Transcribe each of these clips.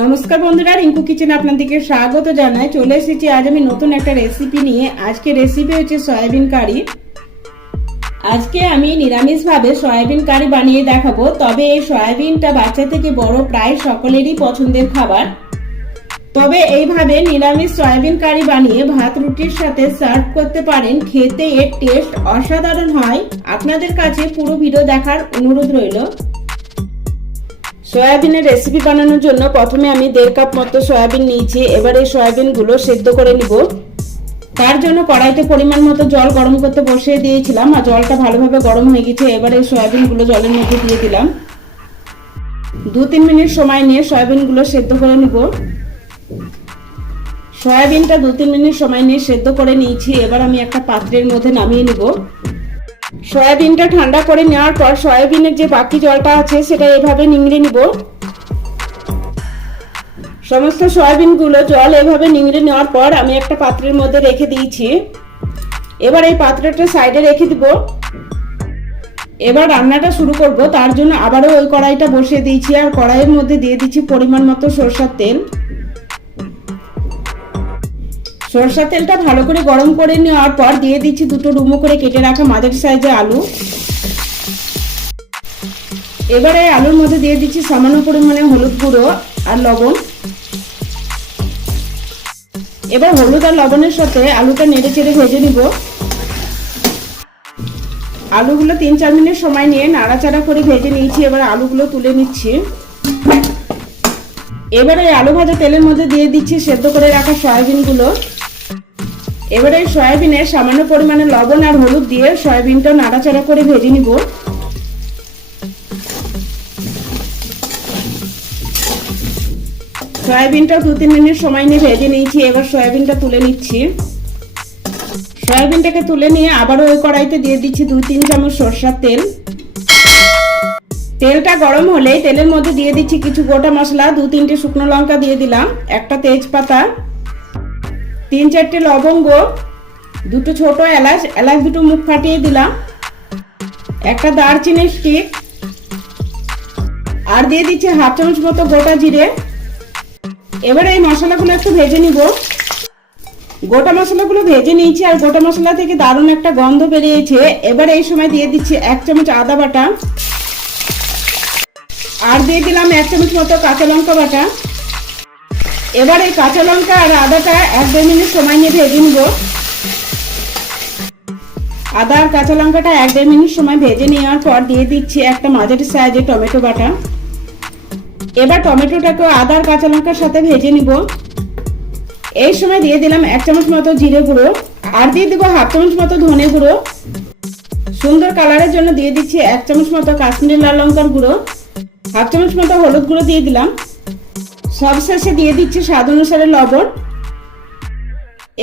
নমস্কার বন্ধুরা, রিঙ্কু কিচেনে আপনাদেরকে স্বাগত জানাই। চলে এসেছি আজ আমি নতুন একটা রেসিপি নিয়ে। আজকে রেসিপি হচ্ছে সয়াবিন কারি। আজকে আমি নিরামিষভাবে সয়াবিন কারি বানিয়ে দেখাবো। তবে এই সয়াবিনটা বাচ্চা থেকে বড় প্রায় সকলেরই পছন্দের খাবার। তবে এইভাবে নিরামিষ সয়াবিন কারি বানিয়ে ভাত রুটির সাথে সার্ভ করতে পারেন। খেতে এর টেস্ট অসাধারণ হয়। আপনাদের কাছে পুরো ভিডিও দেখার অনুরোধ রইল। সয়াবিনের রেসিপি বানানোর জন্য প্রথমে আমি 1.5 কাপ মতো সয়াবিন নিয়েছি। এবার এই সয়াবিনগুলো সেদ্ধ করে নিব। তার জন্য কড়াইতে পরিমাণ মতো জল গরম করতে বসিয়ে দিয়েছিলাম, আর জলটা ভালোভাবে গরম হয়ে গেছে। এবার এই সয়াবিনগুলো জলের মধ্যে দিয়ে দিলাম। 2-3 মিনিট সময় নিয়ে সয়াবিনগুলো সেদ্ধ করে নিব। সয়াবিনটা 2-3 মিনিট সময় নিয়ে সেদ্ধ করে নিয়েছি। এবার আমি একটা পাত্রের মধ্যে নামিয়ে নিব। সয়াবিনটা ঠান্ডা করে নেওয়ার পর সয়াবিনের যে বাকি জলটা আছে সেটা এভাবে নিংড়ে নিব। সমস্ত সয়াবিনগুলো জল এভাবে নিংড়ে নেওয়ার পর আমি একটা পাত্রের মধ্যে রেখে দিয়েছি। এবার এই পাত্রটা সাইডে রেখে দিব। এবার রান্নাটা শুরু করব। তার জন্য আবারও ওই কড়াইটা বসিয়ে দিয়েছি, আর কড়াইয়ের মধ্যে দিয়ে দিচ্ছি পরিমাণ মতো সরষের তেল। সরষের তেলটা ভালো করে গরম করে নেওয়ার পর দিয়ে দিচ্ছি 2টো ডুমো করে কেটে রাখা মাঝারি সাইজের আলু। এবারে আলুর মধ্যে দিয়ে দিচ্ছি সামান্য পরিমাণে হলুদ গুঁড়ো আর লবণ। এবার হলুদ আর লবণের সাথে আলুটা নেড়ে চেড়ে ভেজে নিব। আলুগুলো 3-4 মিনিট সময় নিয়ে নাড়াচাড়া করে ভেজে নিয়েছি। এবার আলুগুলো তুলে নিচ্ছি। এবারে আলু ভাজা তেলের মধ্যে দিয়ে দিচ্ছি সেদ্ধ করে রাখা সয়াবিনগুলো। এবারে সয়াবিনে সামান্য পরিমাণে লবণ আর হলুদ দিয়ে সয়াবিনটা নাড়াচাড়া করে ভেজে নিব। সয়াবিনটা 2-3 মিনিট সময় নিয়ে ভেজে নিয়েছি। এবার সয়াবিনটা তুলে নিচ্ছি। সয়াবিনটাকে তুলে নিয়ে আবারও ওই কড়াইতে দিয়ে দিচ্ছি 2-3 চামচ সরষের তেল। তেলটা গরম হলেই তেলের মধ্যে দিয়ে দিচ্ছি কিছু গোটা মশলা। 2-3টে শুকনো লঙ্কা দিয়ে দিলাম, একটা তেজপাতা, 3-4টে লবঙ্গ, 2টো ছোট এলাচ, 2টো মুখ ফাটিয়ে দিলাম, একটা দারচিনি স্টিক, আর দিয়ে দিচ্ছি 1/2 চামচ মতো গোটা জিরে। এবার এই মশলাগুলো একটু ভেজে নিব। গোটা মশলাগুলো ভেজে নিয়েছি, আর গোটা মশলা থেকে দারুণ একটা গন্ধ বেরিয়েছে। এবার এই সময় দিয়ে দিচ্ছি 1 চামচ আদা বাটা, আর দিয়ে দিলাম 1 চামচ মতো কাঁচা লঙ্কা বাটা। এবার এই কাঁচা লঙ্কা আর আদাটা 1-2 মিনিট সময় নিয়ে ভেজে নিব। আদা আর কাঁচা লঙ্কাটা 1-2 মিনিট সময় ভেজে নেওয়ার পর দিয়ে দিচ্ছি একটা মাঝারি সাইজের টমেটো বাটা। এবার টমেটোটাকে আদা আর কাঁচা লঙ্কার সাথে ভেজে নিব। এই সময় দিয়ে দিলাম 1 চামচ মতো জিরে গুঁড়ো, আর দিয়ে দিব 1/2 চামচ মতো ধনে গুঁড়ো। সুন্দর কালারের জন্য দিয়ে দিচ্ছি 1 চামচ মতো কাশ্মীরি লাল লঙ্কার গুঁড়ো, 1/2 চামচ মতো হলুদ গুঁড়ো দিয়ে দিলাম। সবশেষে দিয়ে দিচ্ছি স্বাদ অনুসারে লবণ।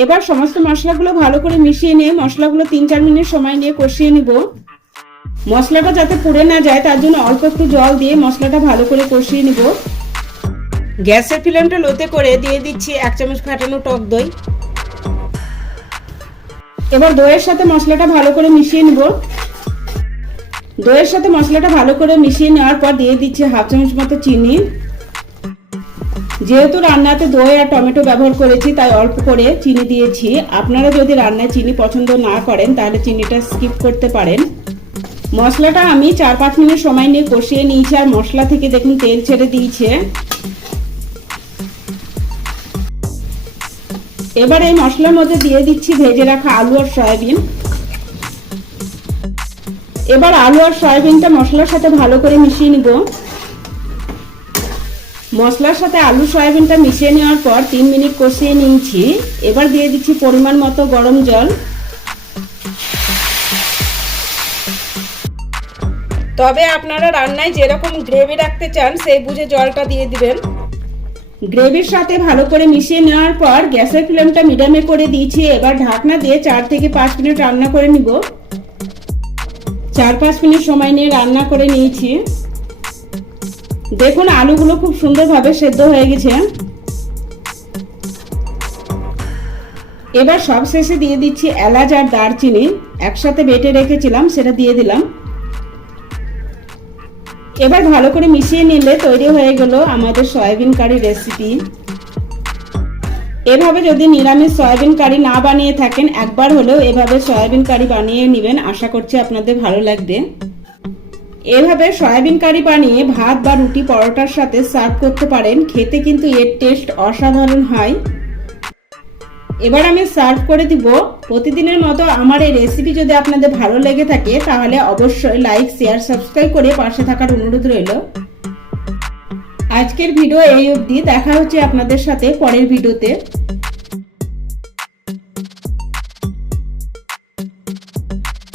এবার সমস্ত মশলাগুলো ভালো করে মিশিয়ে নিয়ে মশলাগুলো 3-4 মিনিট সময় নিয়ে কষিয়ে নিব। মশলাটা যাতে পুড়ে না যায় তার জন্য অল্প একটু জল দিয়ে মশলাটা ভালো করে কষিয়ে নিব। গ্যাসের ফ্লেমটা লোতে করে দিয়ে দিচ্ছি 1 চামচ ফাটানো টক দই। এবার দইয়ের সাথে মশলাটা ভালো করে মিশিয়ে নিব। দইয়ের সাথে মশলাটা ভালো করে মিশিয়ে নেওয়ার পর দিয়ে দিচ্ছি 1/2 চামচ মতো চিনি। যেহেতু রান্নাতে দই আর টমেটো ব্যবহার করেছি তাই অল্প করে চিনি দিয়েছি। আপনারা যদি রান্নায় চিনি পছন্দ না করেন তাহলে চিনিটা স্কিপ করতে পারেন। মশলাটা আমি 4-5 মিনিট সময় নিয়ে কষিয়ে নিয়েছি, আর মশলা থেকে দেখুন তেল ছেড়ে দিয়েছে। এবার এই মশলার মধ্যে দিয়ে দিচ্ছি ভেজে রাখা আলু আর সয়াবিন। এবার আলু আর সয়াবিনটা মশলার সাথে ভালো করে মিশিয়ে নিব। মশলার সাথে আলু সয়াবিনটা মিশিয়ে নেওয়ার পর 3 মিনিট কষিয়ে নিয়েছি। এবার দিয়ে দিচ্ছি পরিমাণ মতো গরম জল। তবে আপনারা রান্নায় যেরকম গ্রেভি রাখতে চান সেই বুঝে জলটা দিয়ে দিবেন। গ্রেভির সাথে ভালো করে মিশিয়ে নেওয়ার পর গ্যাসের ফ্লেমটা মিডিয়ামে করে দিয়েছি। এবার ঢাকনা দিয়ে 4 থেকে 5 মিনিট রান্না করে নিব। 4-5 মিনিট সময় নিয়ে রান্না করে নিয়েছি। দেখুন আলুগুলো খুব সুন্দরভাবে সেদ্ধ হয়ে গেছে। এবার সবশেষে দিয়ে দিচ্ছি এলাচ আর দারচিনি, একসাথে বেটে রেখেছিলাম সেটা দিয়ে দিলাম। এবার ভালো করে মিশিয়ে নিলে তৈরি হয়ে গেল আমাদের সয়াবিন কারি রেসিপি। এভাবে যদি নিরামিষ সয়াবিন কারি না বানিয়ে থাকেন, একবার হলেও এভাবে সয়াবিন কারি বানিয়ে নেবেন, আশা করছি আপনাদের ভালো লাগবে। এভাবে সয়াবিন কারি বানিয়ে ভাত বা রুটি পরোটার সাথে সার্ভ করতে পারেন, খেতে কিন্তু এর টেস্ট অসাধারণ হয়। এবার আমি সার্ভ করে দিব। প্রতিদিনের মতো আমার এই রেসিপি যদি আপনাদের ভালো লেগে থাকে তাহলে অবশ্যই লাইক, শেয়ার, সাবস্ক্রাইব করে পাশে থাকার অনুরোধ রইল। আজকের ভিডিও এই অবধি, দেখা হচ্ছে আপনাদের সাথে পরের ভিডিওতে।